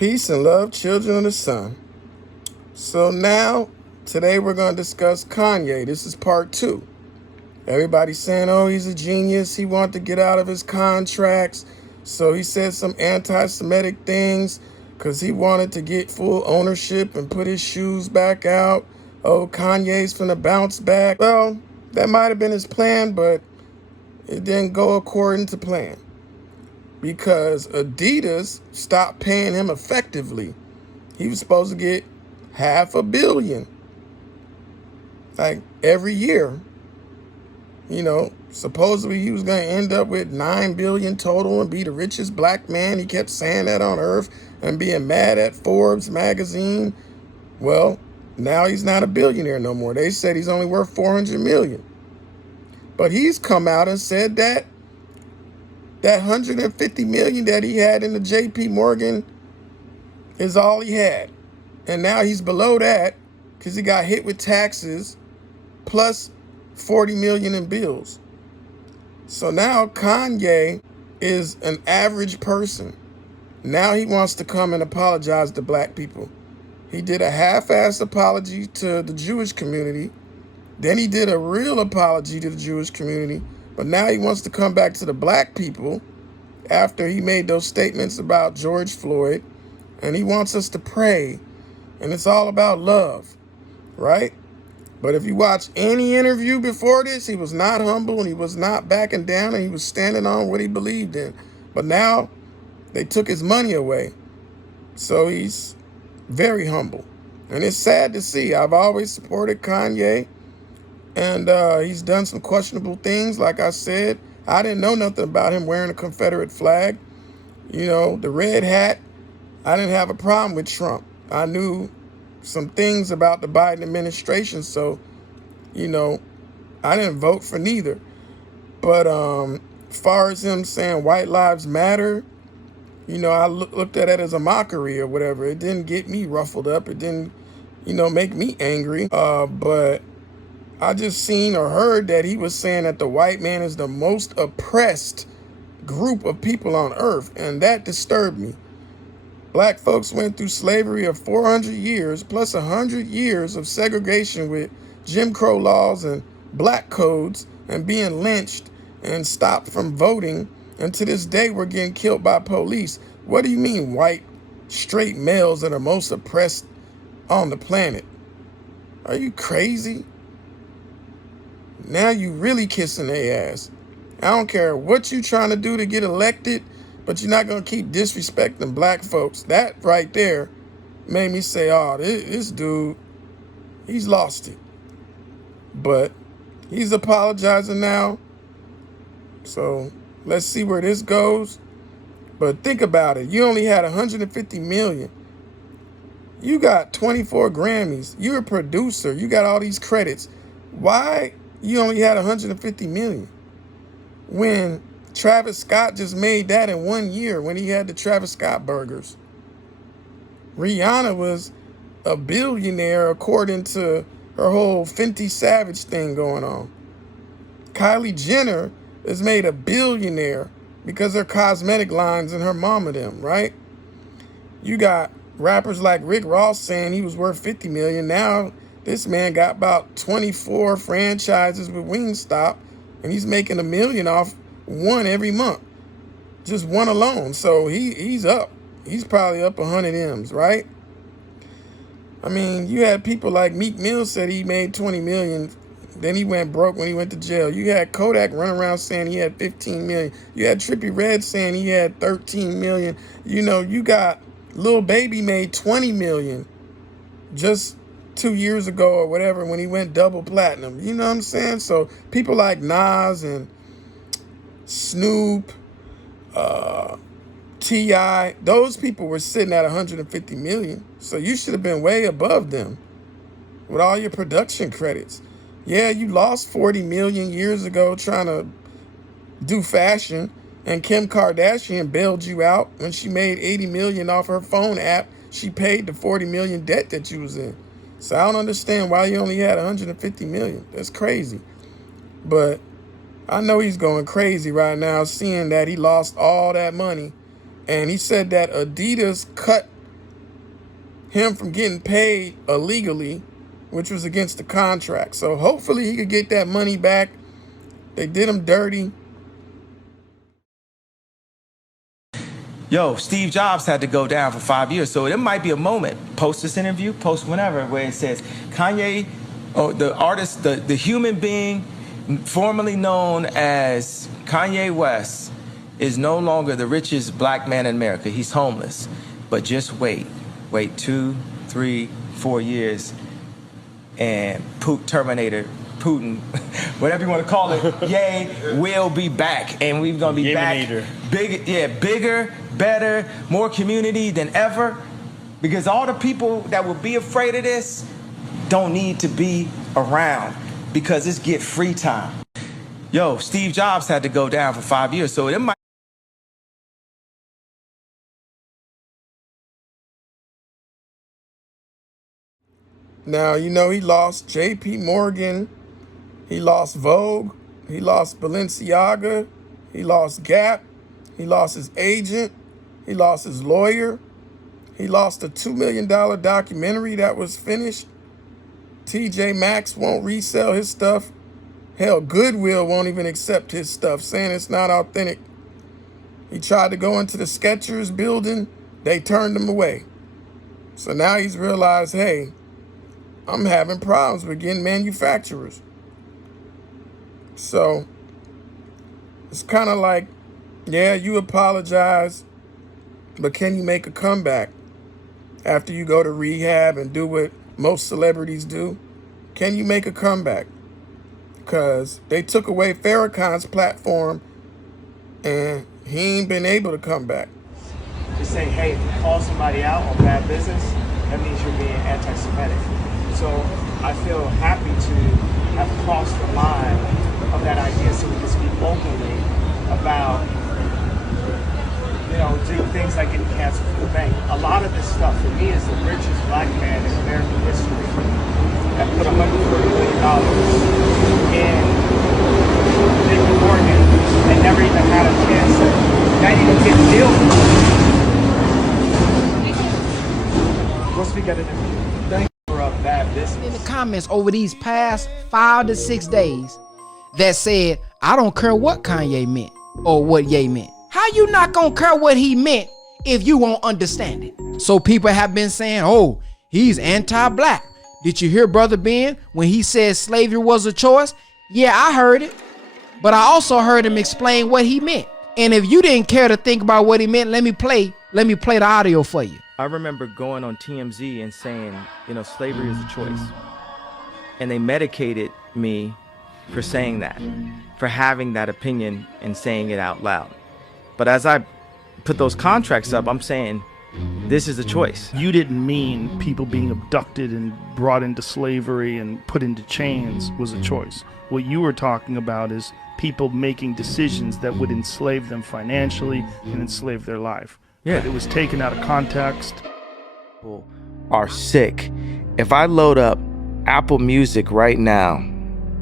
Peace and love, children of the sun. So now, today we're going to discuss Kanye. This is part 2. Everybody's saying, oh, he's a genius. He wanted to get out of his contracts. So he said some anti-Semitic things because he wanted to get full ownership and put his shoes back out. Oh, Kanye's finna bounce back. Well, that might have been his plan, but it didn't go according to plan, because Adidas stopped paying him effectively. He was supposed to get $500 million, like every year. Supposedly he was going to end up with $9 billion total and be the richest black man. He kept saying that on earth and being mad at Forbes magazine. Well, now he's not a billionaire no more. They said he's only worth $400 million. But he's come out and said that $150 million that he had in the JP Morgan is all he had. And now he's below that because he got hit with taxes plus $40 million in bills. So now Kanye is an average person. Now he wants to come and apologize to black people. He did a half-assed apology to the Jewish community. Then he did a real apology to the Jewish community. But now he wants to come back to the black people after he made those statements about George Floyd. And he wants us to pray. And it's all about love, right? But if you watch any interview before this, he was not humble and he was not backing down and he was standing on what he believed in. But now they took his money away. So he's very humble. And it's sad to see. I've always supported Kanye. And he's done some questionable things. Like I said, I didn't know nothing about him wearing a Confederate flag. The red hat, I didn't have a problem with Trump. I knew some things about the Biden administration. So, I didn't vote for neither. But as far as him saying white lives matter, I looked at it as a mockery or whatever. It didn't get me ruffled up. It didn't, make me angry. But I just seen or heard that he was saying that the white man is the most oppressed group of people on earth, and that disturbed me. Black folks went through slavery of 400 years plus 100 years of segregation with Jim Crow laws and black codes and being lynched and stopped from voting. And to this day, we're getting killed by police. What do you mean white, straight males that are most oppressed on the planet? Are you crazy? Now you really kissing their ass. I don't care what you trying to do to get elected, but you're not going to keep disrespecting black folks. That right there made me say, oh, this dude, he's lost it. But he's apologizing now. So let's see where this goes. But think about it. You only had $150 million. You got 24 Grammys. You're a producer. You got all these credits. Why you only had $150 million when Travis Scott just made that in 1 year when he had the Travis Scott burgers? Rihanna was a billionaire according to her whole Fenty Savage thing going on. Kylie Jenner is made a billionaire because her cosmetic lines and her mama them, right? You got rappers like Rick Ross saying he was worth $50 million. Now this man got about 24 franchises with Wingstop, and he's making $1 million off one every month. Just one alone. So he's up. He's probably up 100 M's, right? I mean, you had people like Meek Mill said he made $20 million. Then he went broke when he went to jail. You had Kodak running around saying he had $15 million. You had Trippie Redd saying he had $13 million. You got Lil Baby made $20 million just 2 years ago or whatever when he went double platinum. You know what I'm saying? So people like Nas and Snoop, T.I., those people were sitting at $150 million. So you should have been way above them with all your production credits. Yeah, you lost $40 million years ago trying to do fashion, and Kim Kardashian bailed you out when she made $80 million off her phone app. She paid the $40 million debt that you was in. So I don't understand why you only had $150 million. That's crazy. But I know he's going crazy right now, seeing that he lost all that money. And he said that Adidas cut him from getting paid illegally, which was against the contract. So hopefully he could get that money back. They did him dirty. Yo, Steve Jobs had to go down for 5 years, so there might be a moment, post this interview, post whenever, where it says Kanye, the artist, the human being formerly known as Kanye West, is no longer the richest black man in America. He's homeless. But just wait 2, 3, 4 years, and Terminator, Putin, whatever you want to call it, Ye will be back, and we're gonna be back, bigger, better, more community than ever, because all the people that would be afraid of this don't need to be around, because it's get free time. Yo, Steve Jobs had to go down for 5 years, so it might. Now, you know, he lost JP Morgan, he lost Vogue, he lost Balenciaga, he lost Gap, he lost his agent, he lost his lawyer, he lost a $2 million documentary that was finished. TJ Maxx won't resell his stuff. Hell, Goodwill won't even accept his stuff, saying it's not authentic. He tried to go into the Skechers building, they turned him away. So now he's realized, hey, I'm having problems with getting manufacturers. So it's kind of like, yeah, you apologize, but can you make a comeback after you go to rehab and do what most celebrities do? Can you make a comeback? Because they took away Farrakhan's platform and he ain't been able to come back. Just say, hey, if you call somebody out on bad business, that means you're being anti-Semitic. So I feel happy to have crossed the line of that idea so we can speak openly about, do things like getting canceled from the bank. A lot of this stuff for me is the richest black man in American history that put $140 million in JP Morgan and never even had a chance to not even get a deal. We'll speak at an interview. Bad business. In the comments over these past 5 to 6 days that said, I don't care what Kanye meant or what Ye meant. How you not gonna care what he meant if you won't understand it? So people have been saying, oh, he's anti-black. Did you hear Brother Ben when he said slavery was a choice? Yeah, I heard it. But I also heard him explain what he meant. And if you didn't care to think about what he meant, let me play the audio for you. I remember going on TMZ and saying, slavery is a choice. And they medicated me for saying that, for having that opinion and saying it out loud. But as I put those contracts up, I'm saying, this is a choice. You didn't mean people being abducted and brought into slavery and put into chains was a choice. What you were talking about is people making decisions that would enslave them financially and enslave their life. Yeah. But it was taken out of context. People are sick. If I load up Apple Music right now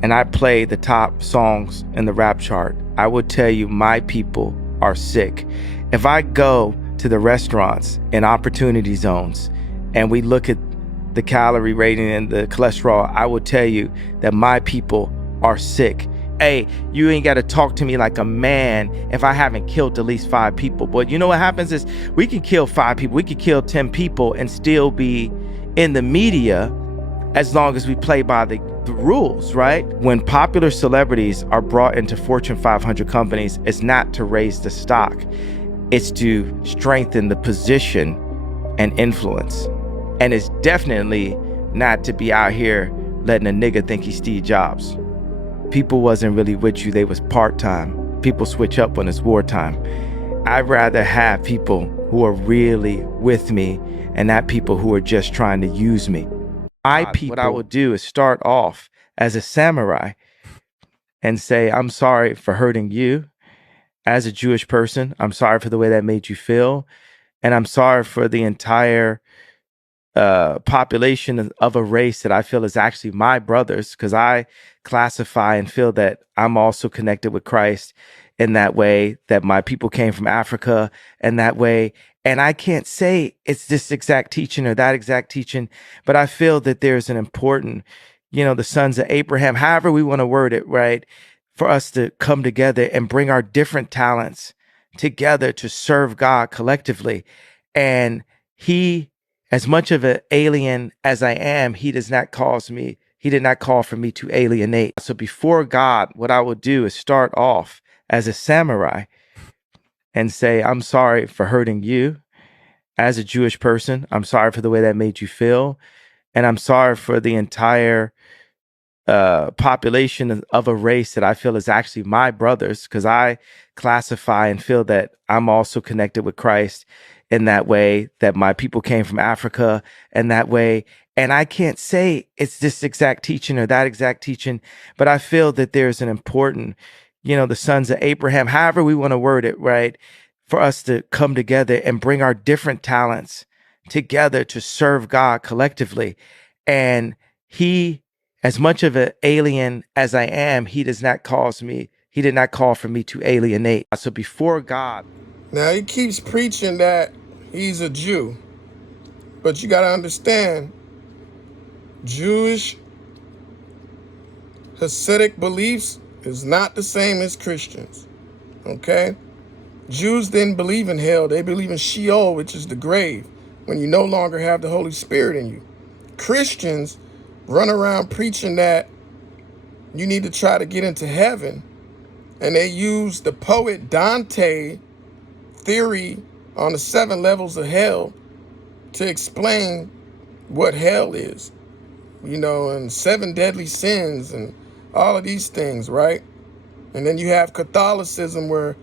and I play the top songs in the rap chart, I would tell you my people are sick. If I go to the restaurants and opportunity zones and we look at the calorie rating and the cholesterol, I will tell you that my people are sick. Hey, you ain't got to talk to me like a man if I haven't killed at least 5 people. But you know what happens is we can kill 5 people, we could kill 10 people and still be in the media as long as we play by the rules, right? When popular celebrities are brought into Fortune 500 companies, it's not to raise the stock. It's to strengthen the position and influence. And it's definitely not to be out here letting a nigga think he's Steve Jobs. People wasn't really with you, they was part-time. People switch up when it's wartime. I'd rather have people who are really with me and not people who are just trying to use me. What I would do is start off as a samurai and say, I'm sorry for hurting you. As a Jewish person, I'm sorry for the way that made you feel. And I'm sorry for the entire population of a race that I feel is actually my brothers, because I classify and feel that I'm also connected with Christ in that way, that my people came from Africa in that way. And I can't say it's this exact teaching or that exact teaching, but I feel that there's an important, the sons of Abraham, however we want to word it, right? For us to come together and bring our different talents together to serve God collectively. And he, as much of an alien as I am, he did not call for me to alienate. So before God, what I will do is start off as a samurai and say, I'm sorry for hurting you as a Jewish person. I'm sorry for the way that made you feel. And I'm sorry for the entire population of a race that I feel is actually my brothers, because I classify and feel that I'm also connected with Christ in that way, that my people came from Africa and that way. And I can't say it's this exact teaching or that exact teaching, but I feel that there's an important, the sons of Abraham, however we want to word it, right? For us to come together and bring our different talents together to serve God collectively. And he, as much of an alien as I am, he did not call for me to alienate. So before God. Now he keeps preaching that he's a Jew. But you got to understand, Jewish Hasidic beliefs is not the same as Christians. Okay? Jews didn't believe in hell. They believe in Sheol, which is the grave, when you no longer have the Holy Spirit in you. Christians run around preaching that you need to try to get into heaven. And they use the poet Dante theory on the 7 levels of hell to explain what hell is, and 7 deadly sins and all of these things, right? And then you have Catholicism, where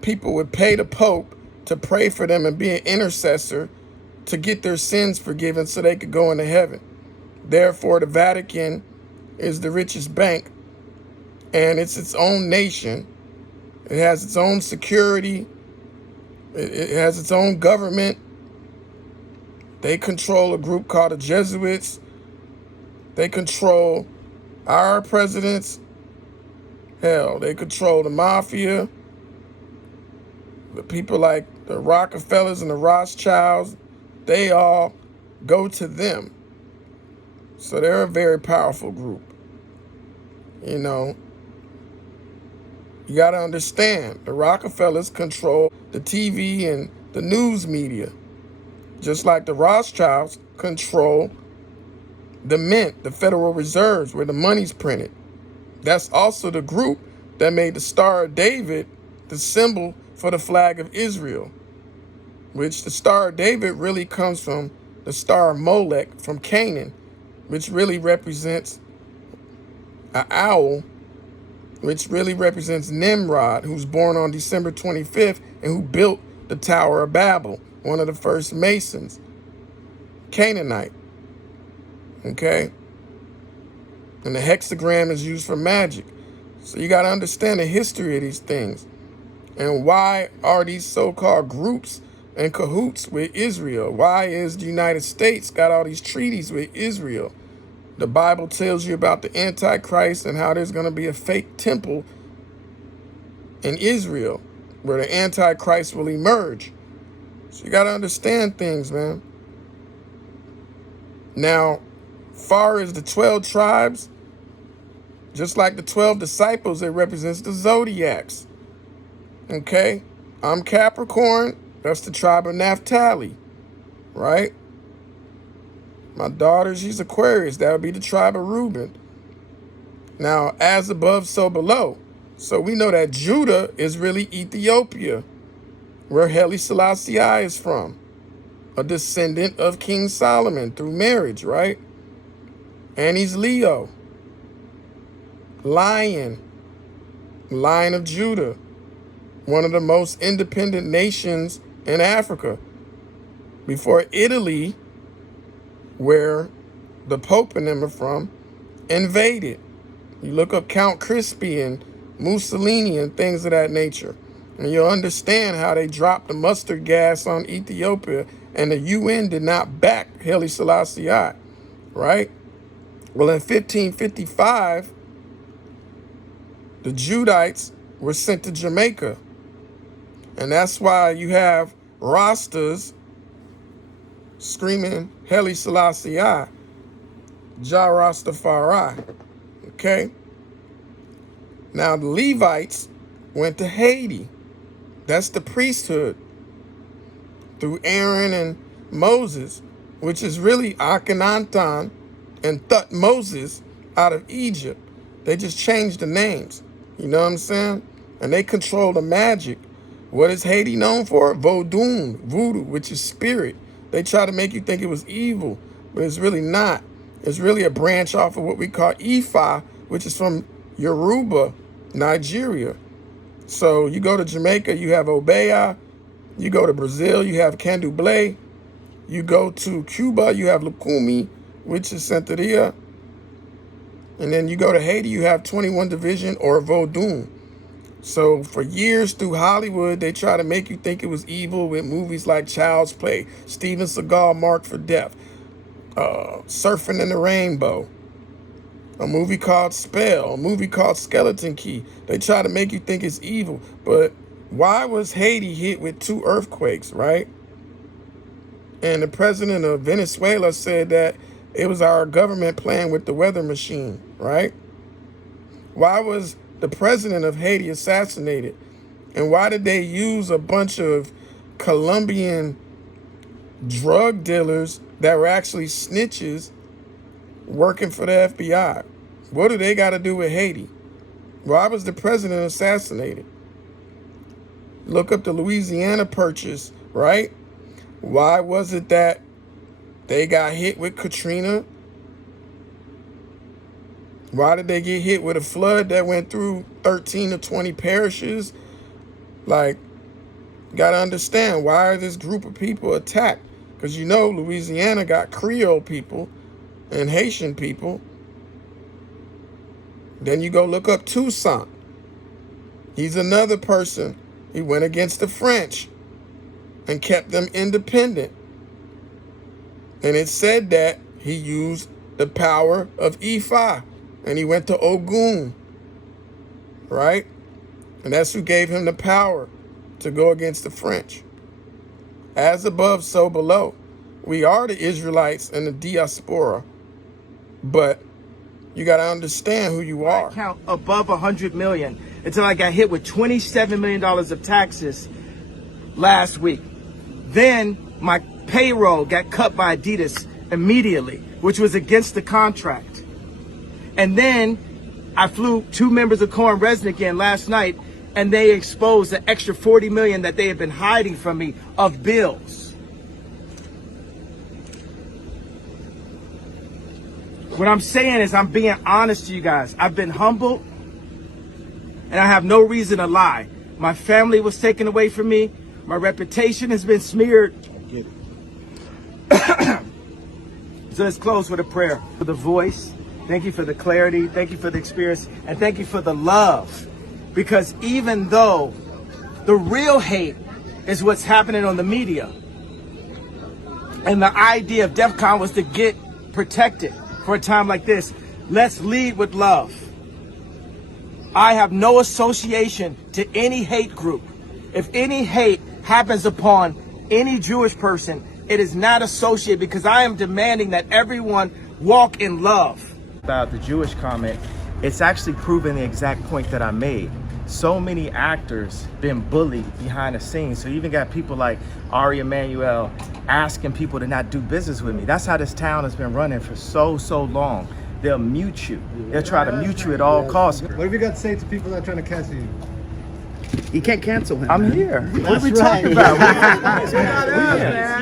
people would pay the Pope to pray for them and be an intercessor to get their sins forgiven so they could go into heaven. Therefore, the Vatican is the richest bank, and it's its own nation. It has its own security. It has its own government. They control a group called the Jesuits. They control our presidents. Hell, they control the mafia. The people like the Rockefellers and the Rothschilds, they all go to them. So they're a very powerful group. You got to understand, the Rockefellers control the TV and the news media, just like the Rothschilds control the mint, the Federal Reserves, where the money's printed. That's also the group that made the Star of David the symbol for the flag of Israel, which the Star of David really comes from the Star of Molech from Canaan, which really represents an owl, which really represents Nimrod, who's born on December 25th and who built the Tower of Babel, one of the first Masons, Canaanite. Okay? And the hexagram is used for magic. So you got to understand the history of these things. And why are these so-called groups in cahoots with Israel? Why is the United States got all these treaties with Israel? The Bible tells you about the Antichrist and how there's going to be a fake temple in Israel where the Antichrist will emerge. So you got to understand things, man. Now, far as the 12 tribes, just like the 12 disciples, it represents the zodiacs. Okay? I'm Capricorn. That's the tribe of Naphtali, right? My daughter, she's Aquarius. That would be the tribe of Reuben. Now, as above, so below. So we know that Judah is really Ethiopia, where Haile Selassie is from, a descendant of King Solomon through marriage, right? And he's Leo, Lion of Judah, one of the most independent nations in Africa. Before Italy, where the Pope and them are from, invaded. You look up Count Crispy and Mussolini and things of that nature, and you'll understand how they dropped the mustard gas on Ethiopia, and the UN did not back Haile Selassie, right? Well, in 1555, the Judites were sent to Jamaica. And that's why you have Rastas screaming Haile Selassie, Jah Rastafari. Okay? Now the Levites went to Haiti. That's the priesthood through Aaron and Moses, which is really Akhenaten and Thutmoses out of Egypt. They just changed the names. You know what I'm saying? And they control the magic. What is Haiti known for? Voodoo, which is spirit. They try to make you think it was evil, but it's really not. It's really a branch off of what we call Ifa, which is from Yoruba, Nigeria. So you go to Jamaica, you have Obeah. You go to Brazil, you have Candomblé. You go to Cuba, you have Lukumi, which is Santeria. And then you go to Haiti, you have 21 Division or Vodun. So for years through Hollywood, they try to make you think it was evil with movies like Child's Play, Steven Seagal, Marked for Death, Surfing in the Rainbow, a movie called Spell, a movie called Skeleton Key. They try to make you think it's evil. But why was Haiti hit with 2 earthquakes, right? And the president of Venezuela said that it was our government playing with the weather machine, right? Why was the president of Haiti assassinated? And why did they use a bunch of Colombian drug dealers that were actually snitches working for the FBI? What do they got to do with Haiti? Why was the president assassinated? Look up the Louisiana Purchase, right? Why was it that they got hit with Katrina? Why did they get hit with a flood that went through 13 to 20 parishes? Like, got to understand, why are this group of people attacked? Because you know Louisiana got Creole people and Haitian people. Then you go look up Toussaint. He's another person. He went against the French and kept them independent. And it said that he used the power of Ifa and he went to Ogun, right? And that's who gave him the power to go against the French. As above, so below. We are the Israelites and the diaspora, but you got to understand who you are. Count above 100 million until I got hit with $27 million of taxes last week. Then my payroll got cut by Adidas immediately, which was against the contract. And then I flew 2 members of Korn Resnick in last night, and they exposed the extra 40 million that they had been hiding from me of bills. What I'm saying is I'm being honest to you guys. I've been humbled, and I have no reason to lie. My family was taken away from me. My reputation has been smeared. So let's close with a prayer. For the voice, thank you for the clarity, thank you for the experience, and thank you for the love. Because even though the real hate is what's happening on the media, and the idea of DEF CON was to get protected for a time like this, let's lead with love. I have no association to any hate group. If any hate happens upon any Jewish person, it is not associated, because I am demanding that everyone walk in love. About the Jewish comment, it's actually proving the exact point that I made. So many actors been bullied behind the scenes. So you even got people like Ari Emanuel asking people to not do business with me. That's how this town has been running for so long. They'll mute you. They'll try to mute you at all costs. What have you got to say to people that are trying to cancel you? You can't cancel him. I'm here. What are we talking about?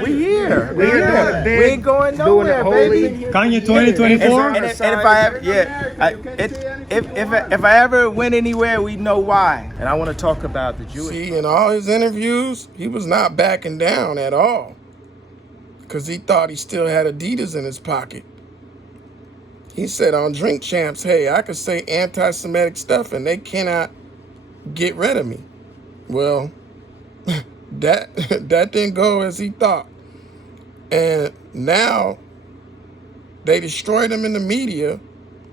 We here. We ain't going nowhere, baby. Kanye 2024. And if I ever, if I ever went anywhere, we know why. And I want to talk about the Jewish. See, in all his interviews, he was not backing down at all, because he thought he still had Adidas in his pocket. He said on Drink Champs, hey, I could say anti-Semitic stuff and they cannot get rid of me. Well, that didn't go as he thought. And now they destroyed him in the media,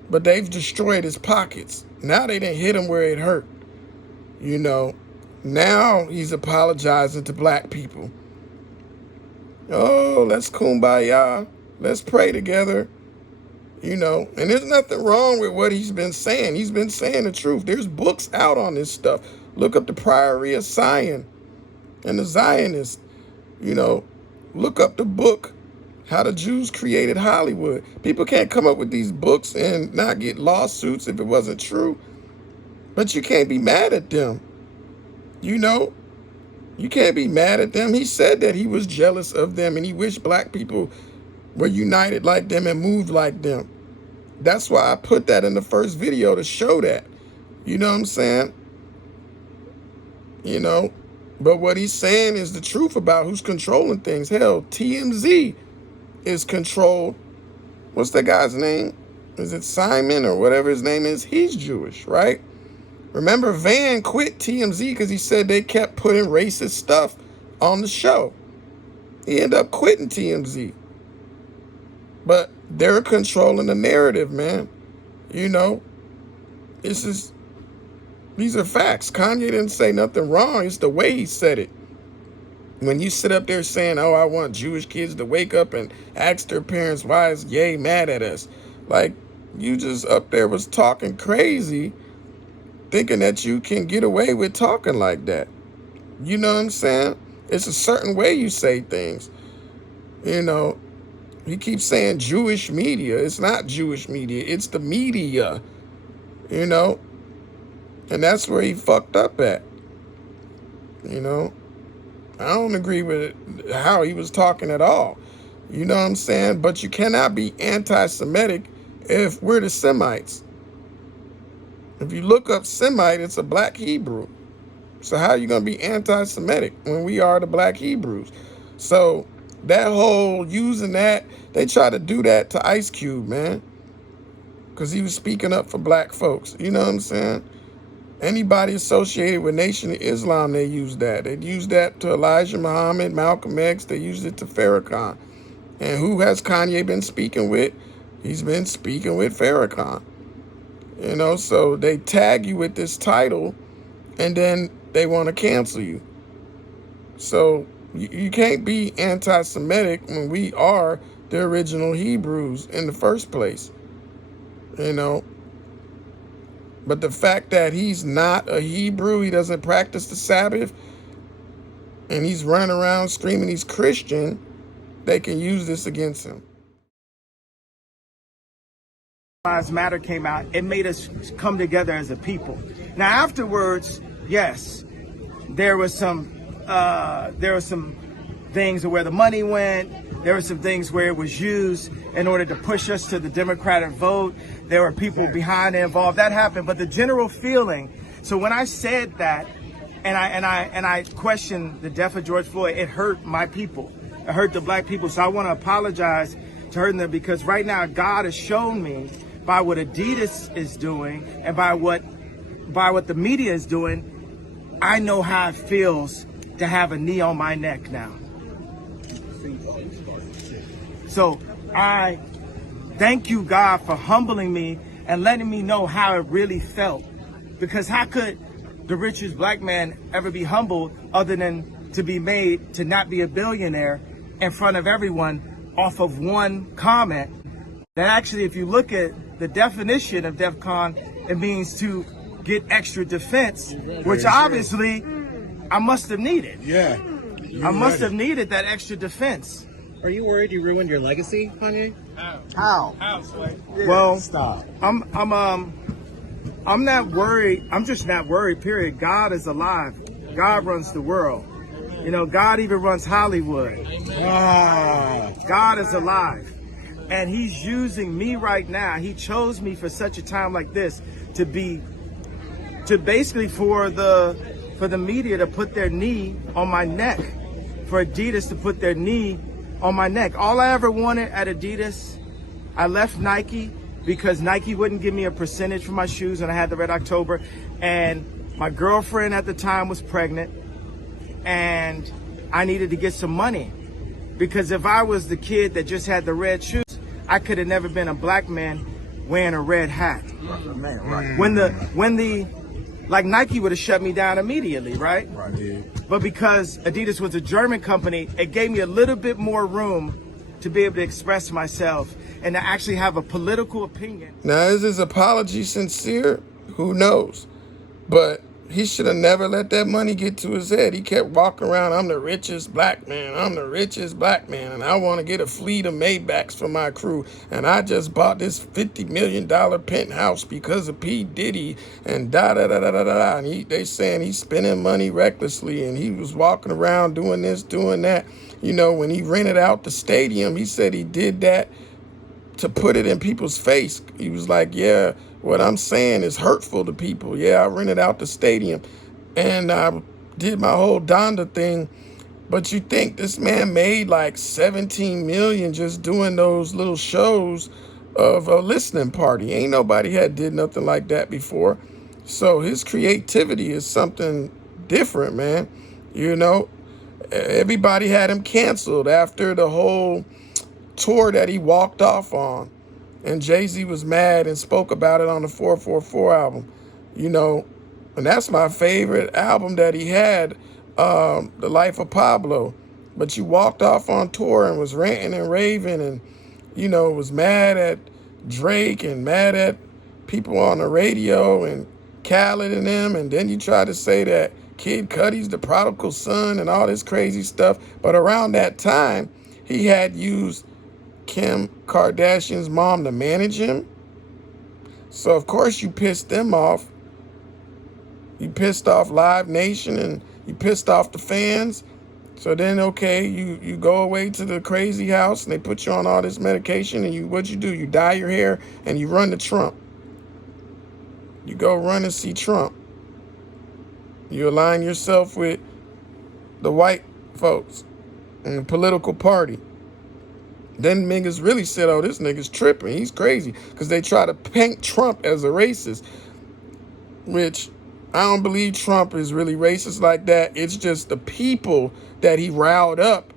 but they've destroyed his pockets. Now they didn't hit him where it hurt. You know, now he's apologizing to black people. Oh, let's kumbaya. Let's pray together. You know, and there's nothing wrong with what he's been saying. He's been saying the truth. There's books out on this stuff. Look up the Priory of Zion and the Zionists. You know, look up the book, How the Jews Created Hollywood. People can't come up with these books and not get lawsuits if it wasn't true. But you can't be mad at them. You know, you can't be mad at them. He said that he was jealous of them and he wished black people were united like them and moved like them. That's why I put that in the first video to show that. You know what I'm saying? You know, but what he's saying is the truth about who's controlling things. Hell, TMZ is controlled. What's that guy's name? Is it Simon or whatever his name is? He's Jewish, right? Remember, Van quit TMZ because he said they kept putting racist stuff on the show. He ended up quitting TMZ. But they're controlling the narrative, man. You know, these are facts. Kanye didn't say nothing wrong. It's the way he said it. When you sit up there saying, oh, I want Jewish kids to wake up and ask their parents, why is Ye mad at us? Like, you just up there was talking crazy, thinking that you can get away with talking like that. You know what I'm saying? It's a certain way you say things. You know, he keeps saying Jewish media. It's not Jewish media. It's the media, you know? And that's where he fucked up at, you know? I don't agree with how he was talking at all. You know what I'm saying? But you cannot be anti-Semitic if we're the Semites. If you look up Semite, it's a black Hebrew. So how are you going to be anti-Semitic when we are the black Hebrews? So that whole using that, they try to do that to Ice Cube, man. Because he was speaking up for black folks. You know what I'm saying? Anybody associated with Nation of Islam, they use that. They use that to Elijah Muhammad, Malcolm X. They used it to Farrakhan. And who has Kanye been speaking with? He's been speaking with Farrakhan. You know, so they tag you with this title, and then they want to cancel you. So you can't be anti-Semitic when we are the original Hebrews in the first place. You know, but the fact that he's not a Hebrew, he doesn't practice the Sabbath, and he's running around screaming he's Christian, they can use this against him. Lives Matter came out, it made us come together as a people. Now afterwards, yes, there was some things where the money went. There were some things where it was used in order to push us to the Democratic vote. There were people behind it involved. That happened, but the general feeling. So when I said that, and I questioned the death of George Floyd, it hurt my people. It hurt the black people. So I want to apologize to hurting them, because right now God has shown me by what Adidas is doing and by what the media is doing, I know how it feels to have a knee on my neck now. So I thank you, God, for humbling me and letting me know how it really felt. Because how could the richest black man ever be humbled other than to be made to not be a billionaire in front of everyone off of one comment? That actually, if you look at the definition of DEFCON, it means to get extra defense, which obviously I must have needed. Yeah. I must have needed that extra defense. Are you worried you ruined your legacy, Kanye? How? Yeah. Well, Stop. I'm not worried. I'm just not worried, period. God is alive. God runs the world. You know, God even runs Hollywood. God is alive. And he's using me right now. He chose me for such a time like this to basically for the media to put their knee on my neck, for Adidas to put their knee on my neck. All I ever wanted at Adidas, I left Nike because Nike wouldn't give me a percentage for my shoes when I had the Red October. And my girlfriend at the time was pregnant, and I needed to get some money. Because if I was the kid that just had the red shoes, I could have never been a black man wearing a red hat. When like Nike would have shut me down immediately, right? But because Adidas was a German company, it gave me a little bit more room to be able to express myself and to actually have a political opinion. Now, is his apology sincere? Who knows? But he should have never let that money get to his head. He kept walking around, I'm the richest black man, I'm the richest black man, and I want to get a fleet of Maybachs for my crew, and I just bought this $50 million penthouse because of P. Diddy, and da-da-da-da-da-da, and they saying he's spending money recklessly, and he was walking around doing this, doing that. You know, when he rented out the stadium, he said he did that to put it in people's face. He was like, yeah, what I'm saying is hurtful to people. Yeah, I rented out the stadium and I did my whole Donda thing. But you think this man made like 17 million just doing those little shows of a listening party. Ain't nobody had did nothing like that before. So his creativity is something different, man. You know, everybody had him canceled after the whole tour that he walked off on, and Jay-Z was mad and spoke about it on the 444 album, you know, and that's my favorite album that he had, The Life of Pablo. But you walked off on tour and was ranting and raving and, you know, was mad at Drake and mad at people on the radio and Khaled and them, and then you tried to say that Kid Cudi's the prodigal son and all this crazy stuff. But around that time, he had used Kim Kardashian's mom to manage him. So of course you pissed them off. You pissed off Live Nation and you pissed off the fans. So then, okay, you go away to the crazy house and they put you on all this medication and what'd you do? You dye your hair and you run to Trump. You go run and see Trump. You align yourself with the white folks and the political party. Then niggas really said, oh, this nigga's tripping. He's crazy. Because they try to paint Trump as a racist, which I don't believe Trump is really racist like that. It's just the people that he riled up.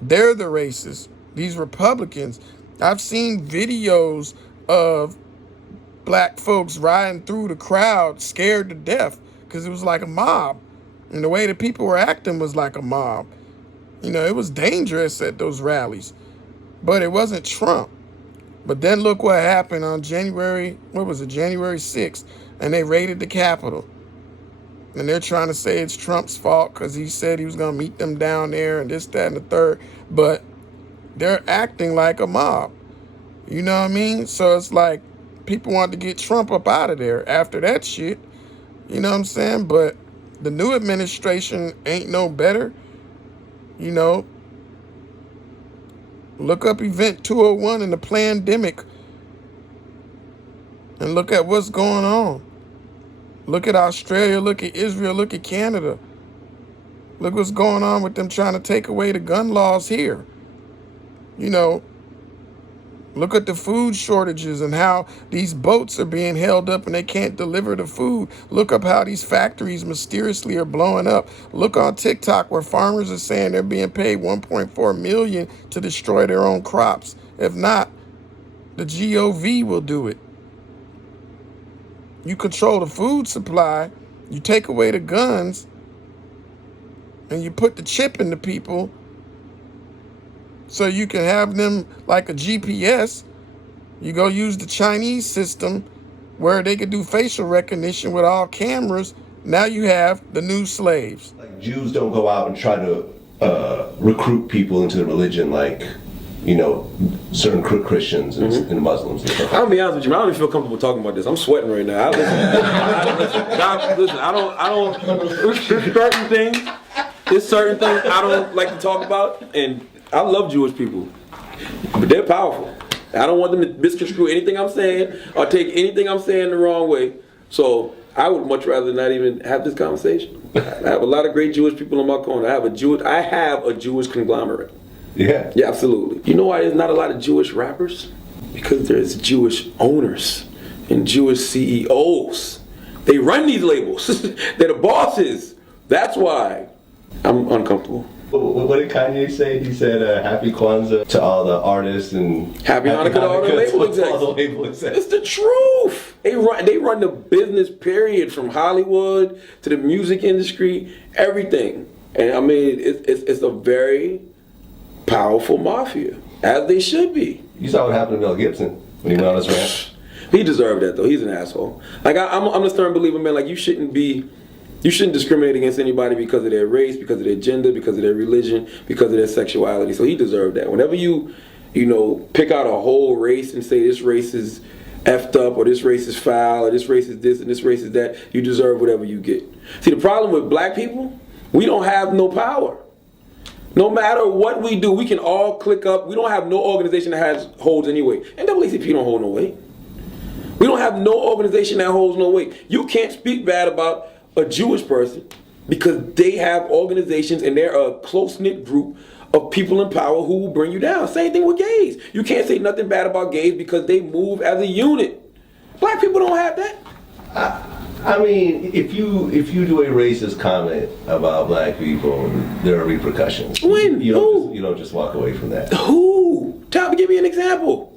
They're the racists. These Republicans. I've seen videos of black folks riding through the crowd scared to death because it was like a mob. And the way the people were acting was like a mob. You know, it was dangerous at those rallies. But it wasn't Trump. But then look what happened on January 6th, and they raided the Capitol. And they're trying to say it's Trump's fault because he said he was going to meet them down there and this, that, and the third. But they're acting like a mob. You know what I mean? So it's like people want to get Trump up out of there after that shit. You know what I'm saying? But the new administration ain't no better. You know, look up Event 201 and the pandemic and look at what's going on. Look at Australia, look at Israel, look at Canada. Look what's going on with them trying to take away the gun laws here. You know, look at the food shortages and how these boats are being held up and they can't deliver the food. Look up how these factories mysteriously are blowing up. Look on TikTok where farmers are saying they're being paid $1.4 million to destroy their own crops. If not, the GOV will do it. You control the food supply, you take away the guns, and you put the chip in the people so you can have them like a GPS. You go use the Chinese system where they could do facial recognition with all cameras. Now you have the new slaves. Like Jews don't go out and try to recruit people into the religion like, you know, certain Christians and Muslims and stuff. I'll be honest with you, man, I don't even feel comfortable talking about this. I'm sweating right now. There's certain things I don't like to talk about, and I love Jewish people, but they're powerful. I don't want them to misconstrue anything I'm saying or take anything I'm saying the wrong way. So I would much rather not even have this conversation. I have a lot of great Jewish people in my corner. I have a Jewish conglomerate. Yeah. Yeah, absolutely. You know why there's not a lot of Jewish rappers? Because there's Jewish owners and Jewish CEOs. They run these labels. They're the bosses. That's why I'm uncomfortable. What did Kanye say? He said, "Happy Kwanzaa to all the artists and Happy Hanukkah to all the label execs." It's the truth. They run the business, period, from Hollywood to the music industry, everything. And I mean, it's a very powerful mafia, as they should be. You saw what happened to Mel Gibson when he went on his rant. He deserved that though. He's an asshole. Like I'm a stern believer, man. Like you shouldn't discriminate against anybody because of their race, because of their gender, because of their religion, because of their sexuality. So he deserved that. Whenever you pick out a whole race and say this race is effed up, or this race is foul, or this race is this and this race is that, you deserve whatever you get. See, the problem with black people, we don't have no power. No matter what we do, we can all click up. We don't have no organization that holds any weight. NAACP don't hold no weight. We don't have no organization that holds no weight. You can't speak bad about a Jewish person because they have organizations and they're a close-knit group of people in power who will bring you down. Same thing with gays. You can't say nothing bad about gays because they move as a unit. Black people don't have that. I mean, if you do a racist comment about black people, there are repercussions. When? You don't just walk away from that. Who? Give me an example.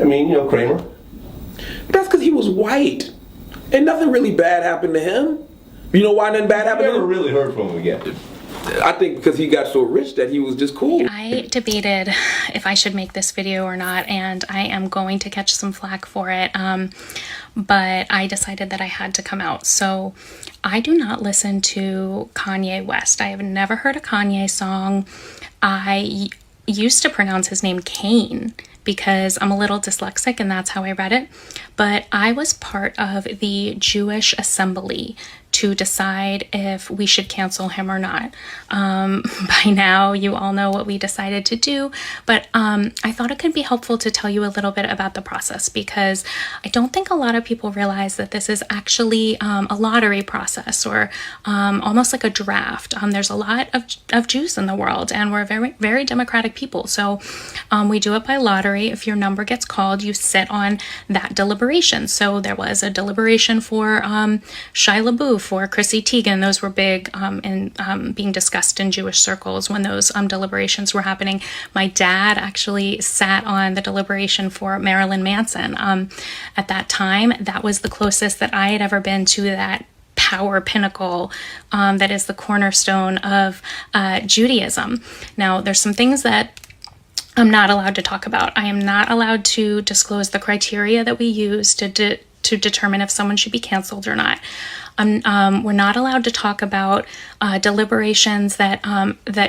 I mean, Kramer. That's because he was white. And nothing really bad happened to him. You know why nothing bad happened to him? Never really heard from him again. I think because he got so rich that he was just cool. I debated if I should make this video or not, and I am going to catch some flack for it. But I decided that I had to come out. So I do not listen to Kanye West. I have never heard a Kanye song. I used to pronounce his name Kane because I'm a little dyslexic and that's how I read it. But I was part of the Jewish assembly to decide if we should cancel him or not. By now, you all know what we decided to do, but I thought it could be helpful to tell you a little bit about the process because I don't think a lot of people realize that this is actually a lottery process or almost like a draft. There's a lot of Jews in the world and we're very, very democratic people. So we do it by lottery. If your number gets called, you sit on that deliberation. So there was a deliberation for Shia LaBeouf, for Chrissy Teigen. Those were big and being discussed in Jewish circles when those deliberations were happening. My dad actually sat on the deliberation for Marilyn Manson. At that time, that was the closest that I had ever been to that power pinnacle that is the cornerstone of Judaism. Now, there's some things that I'm not allowed to talk about. I am not allowed to disclose the criteria that we use to determine if someone should be canceled or not. We're not allowed to talk about deliberations that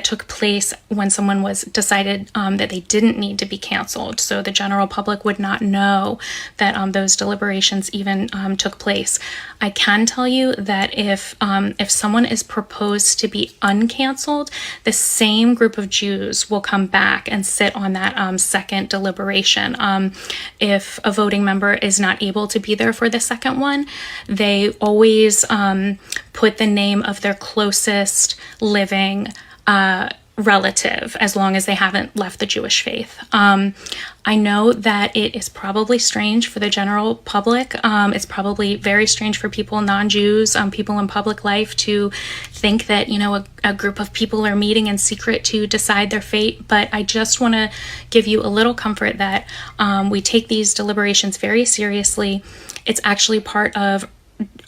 took place when someone was decided that they didn't need to be canceled. So the general public would not know that those deliberations even took place. I can tell you that if someone is proposed to be uncanceled, the same group of Jews will come back and sit on that second deliberation. If a voting member is not able to be there for the second one, they always put the name of their closest living relative, as long as they haven't left the Jewish faith. I know that it is probably strange for the general public. It's probably very strange for people, non-Jews, people in public life, to think that, a group of people are meeting in secret to decide their fate. But I just want to give you a little comfort that we take these deliberations very seriously. It's actually part of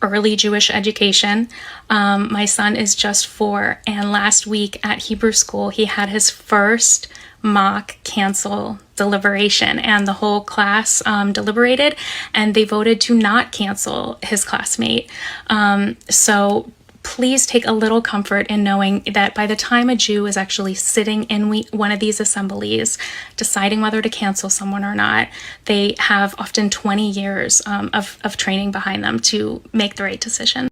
early Jewish education. My son is just 4, and last week at Hebrew school, he had his first mock cancel deliberation, and the whole class deliberated, and they voted to not cancel his classmate. So please take a little comfort in knowing that by the time a Jew is actually sitting in one of these assemblies, deciding whether to cancel someone or not, they have often 20 years of training behind them to make the right decision.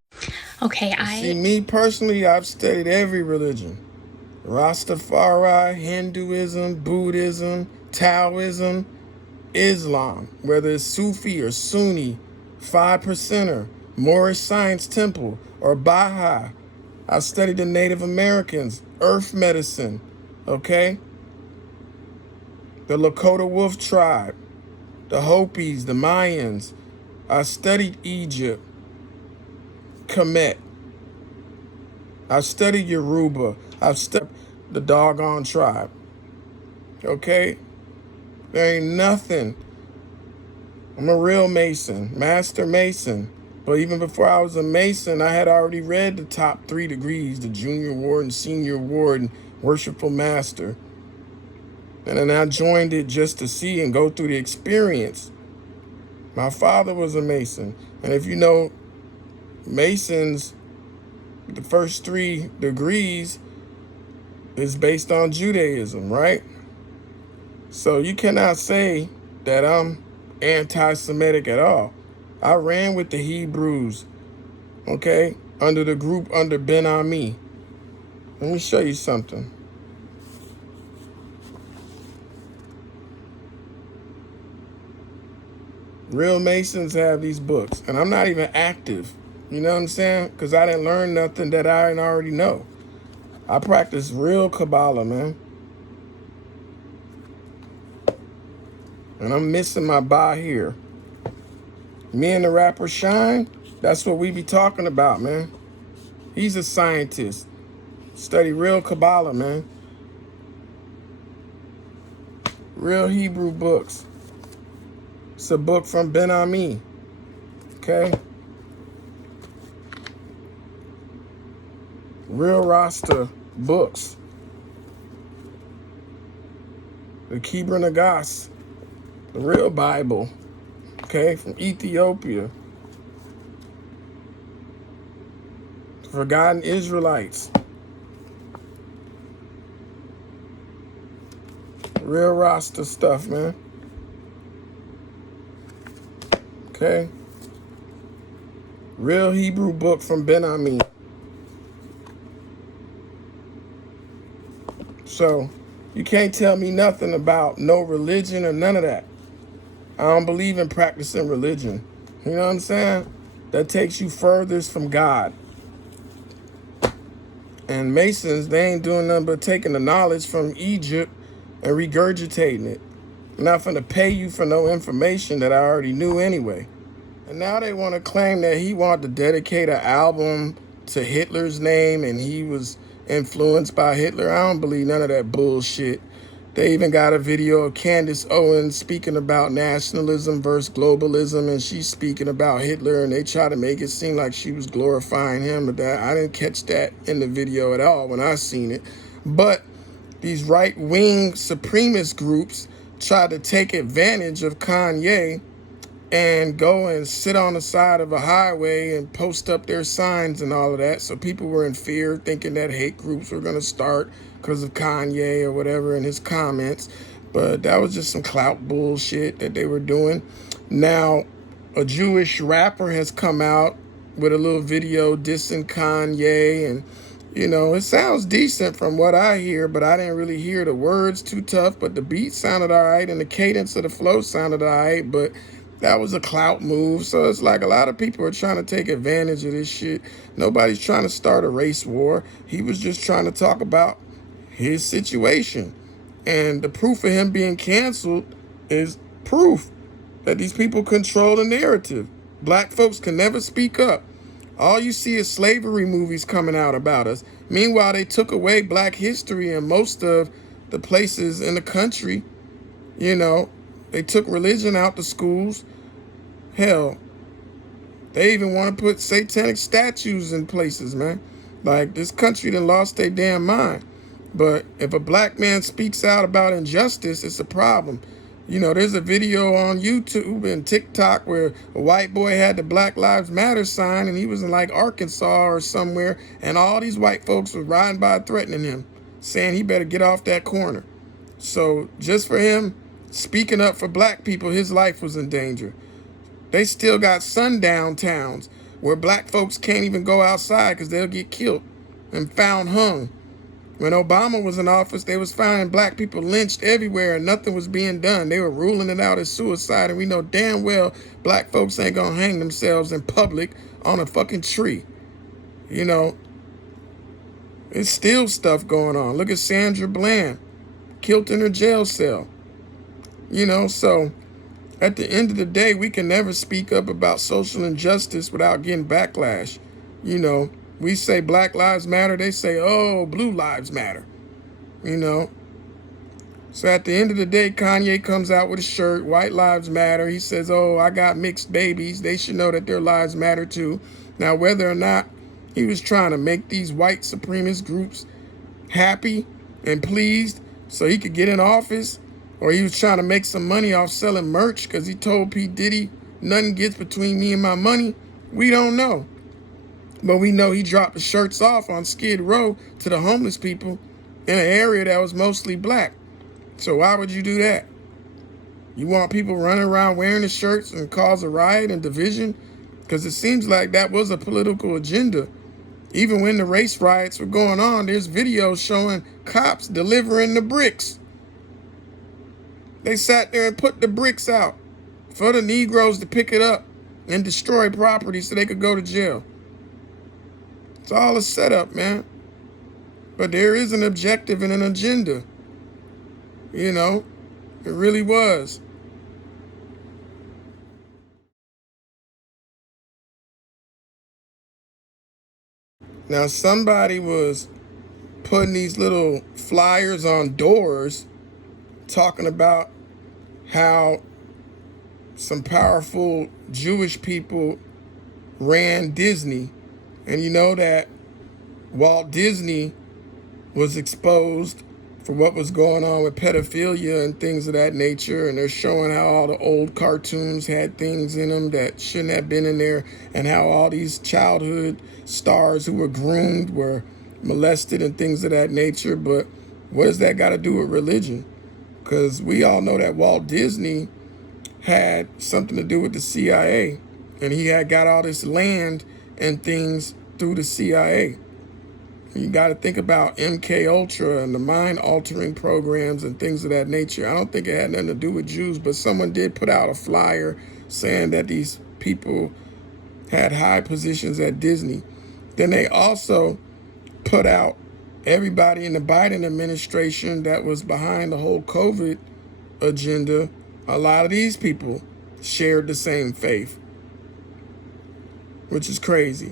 Okay, See, me personally, I've studied every religion. Rastafari, Hinduism, Buddhism, Taoism, Islam, whether it's Sufi or Sunni, 5%er, Moorish Science Temple, or Baha'i. I studied the Native Americans, earth medicine, okay? The Lakota Wolf tribe, the Hopis, the Mayans. I studied Egypt, Kemet. I studied Yoruba. I've studied the doggone tribe. Okay? There ain't nothing. I'm a real Mason, master Mason. But even before I was a Mason, I had already read the top 3 degrees, the junior ward, senior ward, and worshipful master. And then I joined it just to see and go through the experience. My father was a Mason. And if you know, Masons, the first 3 degrees is based on Judaism, right? So you cannot say that I'm anti-Semitic at all. I ran with the Hebrews, okay, under the group under Ben Ami. Let me show you something. Real Masons have these books, and I'm not even active. You know what I'm saying? Because I didn't learn nothing that I didn't already know. I practice real Kabbalah, man. And I'm missing my ba here. Me and the rapper Shine, that's what we be talking about, man. He's a scientist. Study real Kabbalah, man. Real Hebrew books. It's a book from Ben Ami. Okay? Real Rasta books. The Kibra Nagas. The real Bible. Okay? From Ethiopia. Forgotten Israelites. Real Rasta stuff, man. Okay? Real Hebrew book from Ben Ami. So, you can't tell me nothing about no religion or none of that. I don't believe in practicing religion. You know what I'm saying? That takes you furthest from God. And Masons, they ain't doing nothing but taking the knowledge from Egypt and regurgitating it. I'm not finna pay you for no information that I already knew anyway. And now they want to claim that he wanted to dedicate an album to Hitler's name and he was influenced by Hitler. I don't believe none of that bullshit. They even got a video of Candace Owens speaking about nationalism versus globalism, and she's speaking about Hitler, and they try to make it seem like she was glorifying him, but that I didn't catch that in the video at all when I seen it. But these right-wing supremacist groups try to take advantage of Kanye and go and sit on the side of a highway and post up their signs and all of that. So people were in fear, thinking that hate groups were going to start because of Kanye or whatever in his comments. But that was just some clout bullshit that they were doing. Now, a Jewish rapper has come out with a little video dissing Kanye, and you know, it sounds decent from what I hear, but I didn't really hear the words too tough, but the beat sounded all right and the cadence of the flow sounded all right, but that was a clout move. So it's like a lot of people are trying to take advantage of this shit. Nobody's trying to start a race war. He was just trying to talk about his situation. And the proof of him being canceled is proof that these people control the narrative. Black folks can never speak up. All you see is slavery movies coming out about us. Meanwhile, they took away black history in most of the places in the country. You know, they took religion out the schools. Hell, they even want to put satanic statues in places, man. Like, this country done lost their damn mind. But if a black man speaks out about injustice, it's a problem. You know, there's a video on YouTube and TikTok where a white boy had the Black Lives Matter sign and he was in like Arkansas or somewhere, and all these white folks were riding by threatening him, saying he better get off that corner. So just for him speaking up for black people, his life was in danger. They still got sundown towns where black folks can't even go outside because they'll get killed and found hung. When Obama was in office, they was finding black people lynched everywhere and nothing was being done. They were ruling it out as suicide, and we know damn well black folks ain't gonna hang themselves in public on a fucking tree. You know, it's still stuff going on. Look at Sandra Bland, killed in her jail cell. You know, so at the end of the day, we can never speak up about social injustice without getting backlash. You know, We say Black Lives Matter, they say, oh, Blue Lives Matter, you know. So at the end of the day, Kanye comes out with a shirt, White Lives Matter. He says, oh, I got mixed babies. They should know that their lives matter too. Now, whether or not he was trying to make these white supremacist groups happy and pleased so he could get in office, or he was trying to make some money off selling merch because he told P. Diddy, nothing gets between me and my money, we don't know. But we know he dropped the shirts off on Skid Row to the homeless people in an area that was mostly black. So why would you do that? You want people running around wearing the shirts and cause a riot and division? Because it seems like that was a political agenda. Even when the race riots were going on, there's videos showing cops delivering the bricks. They sat there and put the bricks out for the Negroes to pick it up and destroy property so they could go to jail. It's all a setup, man. But there is an objective and an agenda. You know, it really was. Now, somebody was putting these little flyers on doors talking about how some powerful Jewish people ran Disney. And you know that Walt Disney was exposed for what was going on with pedophilia and things of that nature. And they're showing how all the old cartoons had things in them that shouldn't have been in there, and how all these childhood stars who were groomed were molested and things of that nature. But what does that got to do with religion? Because we all know that Walt Disney had something to do with the CIA, and he had got all this land and things through the CIA. You got to think about MK Ultra and the mind-altering programs and things of that nature. I don't think it had nothing to do with Jews, but someone did put out a flyer saying that these people had high positions at Disney. Then they also put out everybody in the Biden administration that was behind the whole COVID agenda. A lot of these people shared the same faith, which is crazy.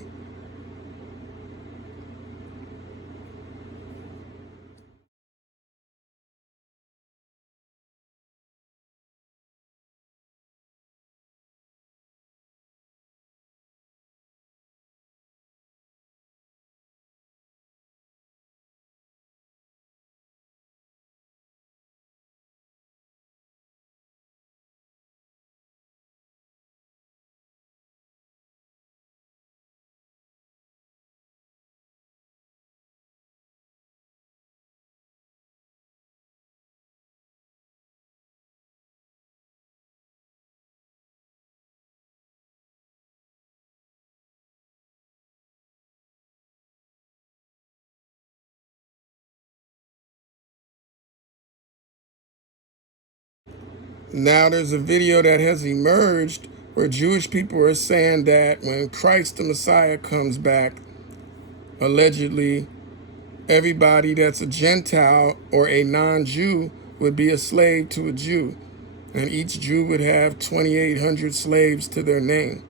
Now there's a video that has emerged where Jewish people are saying that when Christ the Messiah comes back, allegedly, everybody that's a Gentile or a non-Jew would be a slave to a Jew. And each Jew would have 2,800 slaves to their name.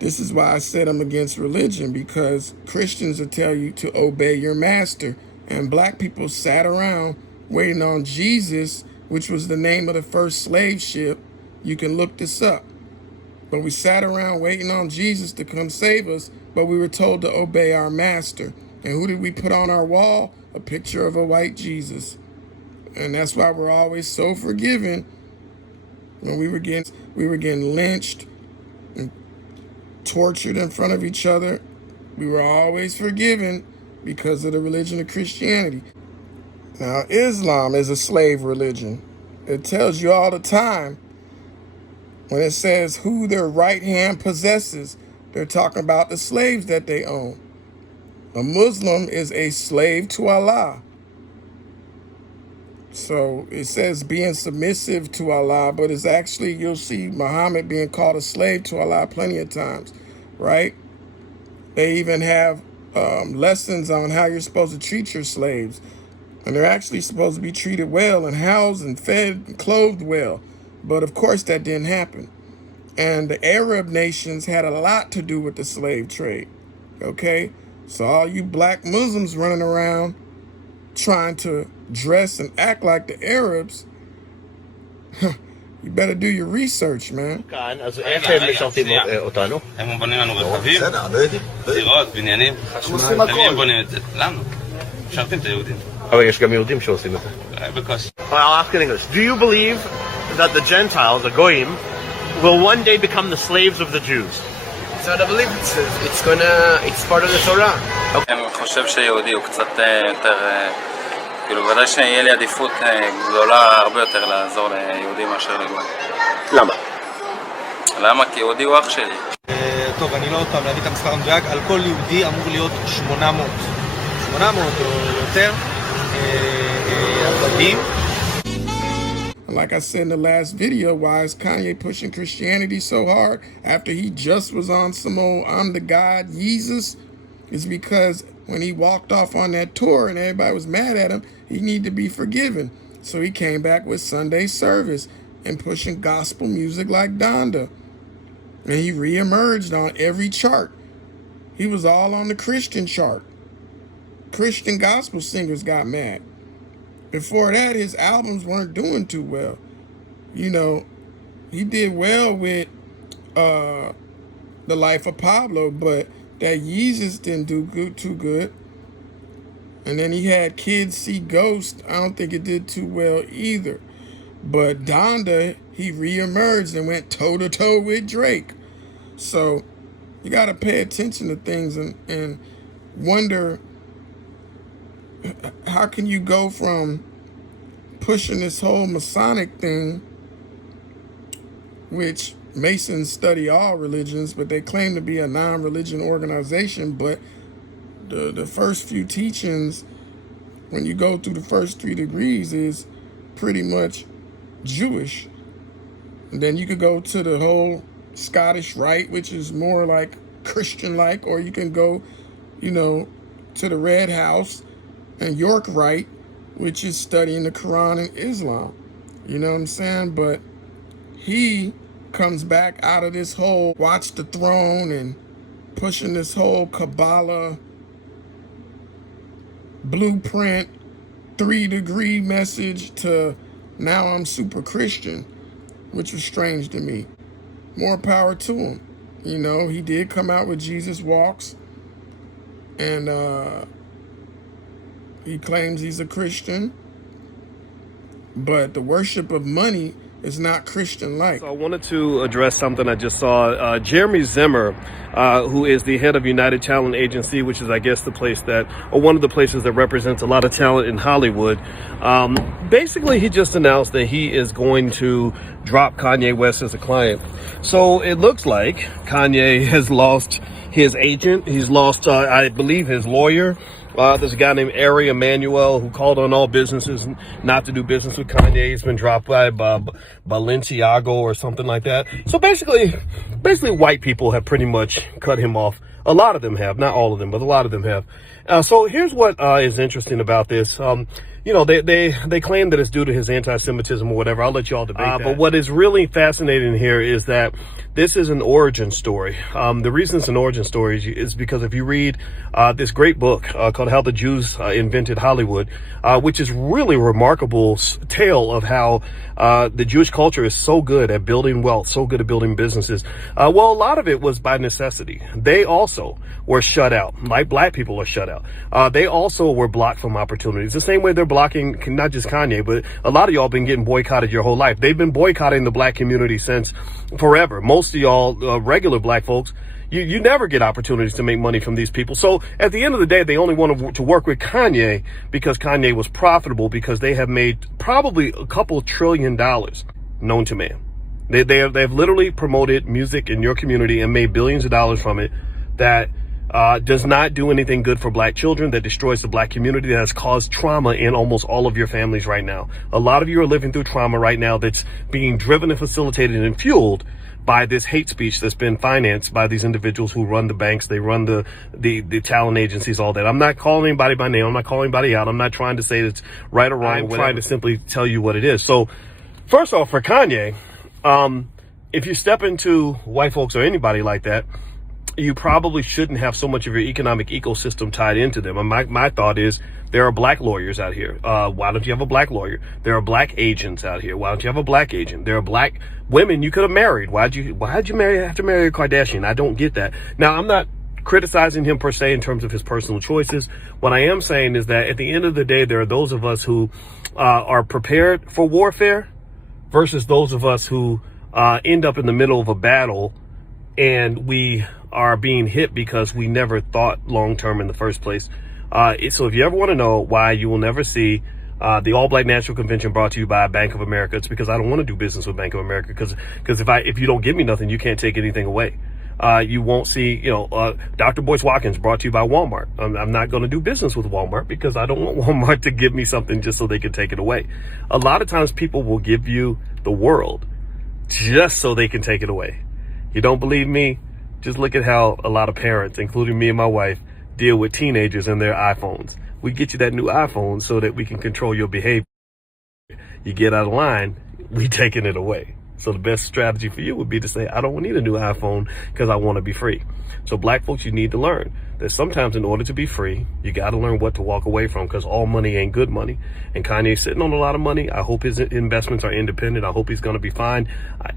This is why I said I'm against religion, because Christians will tell you to obey your master. And black people sat around waiting on Jesus, which was the name of the first slave ship. You can look this up. But we sat around waiting on Jesus to come save us, but we were told to obey our master. And who did we put on our wall? A picture of a white Jesus. And that's why we're always so forgiving. When we were getting lynched and tortured in front of each other, we were always forgiven because of the religion of Christianity. Now, Islam is a slave religion. It tells you all the time when it says who their right hand possesses, they're talking about the slaves that they own. A Muslim is a slave to Allah. So it says being submissive to Allah, but it's actually, you'll see Muhammad being called a slave to Allah plenty of times, right? They even have lessons on how you're supposed to treat your slaves. And they're actually supposed to be treated well and housed and fed and clothed well. But of course that didn't happen. And the Arab nations had a lot to do with the slave trade. Okay? So all you black Muslims running around trying to dress and act like the Arabs, you better do your research, man. אז איך הם משרתים אותנו? הם בונים לנו רכבים, דירות, בניינים, הם בונים את זה. לנו. משרתים את היהודים. אבל יש גם יהודים שעושים את זה. בקושי. I'll ask in English. Do you believe that the Gentiles, the Goyim, will one day become the slaves of the Jews? So I believe it's part of the Torah. אני חושב שיהודי הוא קצת יותר, כאילו ודאי שיהיה לי עדיפות גדולה הרבה יותר לעזור ליהודים מאשר לגויים. למה? למה? כי יהודי הוא אח שלי. טוב, אני לא טוב להביא את המספר המדויק, על כל יהודי אמור להיות 800 או יותר עבדים. Like I said in the last video, why is Kanye pushing Christianity so hard after he just was on some old I'm the God Jesus? Is because when he walked off on that tour and everybody was mad at him, he needed to be forgiven. So he came back with Sunday service and pushing gospel music like Donda. And he reemerged on every chart. He was all on the Christian chart. Christian gospel singers got mad. Before that, his albums weren't doing too well. You know, he did well with The Life of Pablo, but that Yeezus didn't do too good. And then he had Kids See Ghosts. I don't think it did too well either. But Donda, he reemerged and went toe-to-toe with Drake. So you got to pay attention to things and wonder, how can you go from pushing this whole Masonic thing, which Masons study all religions, but they claim to be a non-religion organization, but the first few teachings, when you go through the first 3 degrees, is pretty much Jewish. And then you could go to the whole Scottish Rite, which is more like Christian-like, or you can go, you know, to the Red House and York Rite, which is studying the Quran and Islam. You know what I'm saying? But he comes back out of this whole Watch the Throne and pushing this whole Kabbalah blueprint 3-degree message to now I'm super Christian, which was strange to me. More power to him. You know, he did come out with Jesus Walks, and he claims he's a Christian, but the worship of money is not Christian-like. So I wanted to address something I just saw. Jeremy Zimmer, who is the head of United Talent Agency, which is, I guess, the place that, or one of the places that represents a lot of talent in Hollywood. Basically, he just announced that he is going to drop Kanye West as a client. So it looks like Kanye has lost his agent. He's lost, I believe, his lawyer. There's a guy named Ari Emanuel who called on all businesses not to do business with Kanye. He's been dropped by Balenciaga or something like that. So basically white people have pretty much cut him off. A lot of them have, not all of them, but a lot of them have. So here's what is interesting about this. You know, they claim that it's due to his anti-Semitism or whatever. I'll let you all debate that. But what is really fascinating here is that this is an origin story. The reason it's an origin story is because if you read this great book called How the Jews Invented Hollywood, which is really a remarkable tale of how the Jewish culture is so good at building wealth, so good at building businesses. Well, a lot of it was by necessity. They also were shut out, like black people are shut out. They also were blocked from opportunities. The same way they're blocking not just Kanye, but a lot of y'all been getting boycotted your whole life. They've been boycotting the black community since forever. Most of y'all, regular black folks, you never get opportunities to make money from these people. So at the end of the day, they only want to work with Kanye because Kanye was profitable, because they have made probably a couple $1 trillion known to man. They've literally promoted music in your community and made billions of dollars from it that does not do anything good for black children, that destroys the black community, that has caused trauma in almost all of your families right now. A lot of you are living through trauma right now that's being driven and facilitated and fueled by this hate speech that's been financed by these individuals who run the banks, they run the talent agencies, all that. I'm not calling anybody by name, I'm not calling anybody out, I'm not trying to say it's right or wrong, I'm trying to simply tell you what it is. So first off, for Kanye, if you step into white folks or anybody like that, you probably shouldn't have so much of your economic ecosystem tied into them. And my thought is, there are black lawyers out here. Why don't you have a black lawyer? There are black agents out here. Why don't you have a black agent? There are black women you could have married. Why'd you have to marry a Kardashian? I don't get that. Now, I'm not criticizing him per se in terms of his personal choices. What I am saying is that at the end of the day, there are those of us who are prepared for warfare versus those of us who end up in the middle of a battle and we are being hit because we never thought long term in the first place. So if you ever want to know why you will never see the All Black National Convention brought to you by Bank of America, it's because I don't want to do business with Bank of America, because if you don't give me nothing, you can't take anything away. You won't see, Dr. Boyce Watkins brought to you by Walmart. I'm not going to do business with Walmart because I don't want Walmart to give me something just so they can take it away. A lot of times people will give you the world just so they can take it away. You don't believe me? Just look at how a lot of parents, including me and my wife, deal with teenagers and their iPhones. We get you that new iPhone so that we can control your behavior. You get out of line, we taking it away. So the best strategy for you would be to say, I don't need a new iPhone because I want to be free. So black folks, you need to learn that sometimes in order to be free, you got to learn what to walk away from, because all money ain't good money. And Kanye's sitting on a lot of money. I hope his investments are independent. I hope he's going to be fine.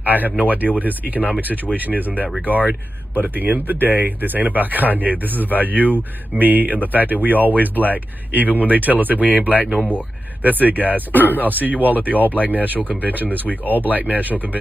I have no idea what his economic situation is in that regard. But at the end of the day, this ain't about Kanye. This is about you, me, and the fact that we always black, even when they tell us that we ain't black no more. That's it, guys. I'll see you all at the All Black National Convention this week. All Black National Convention.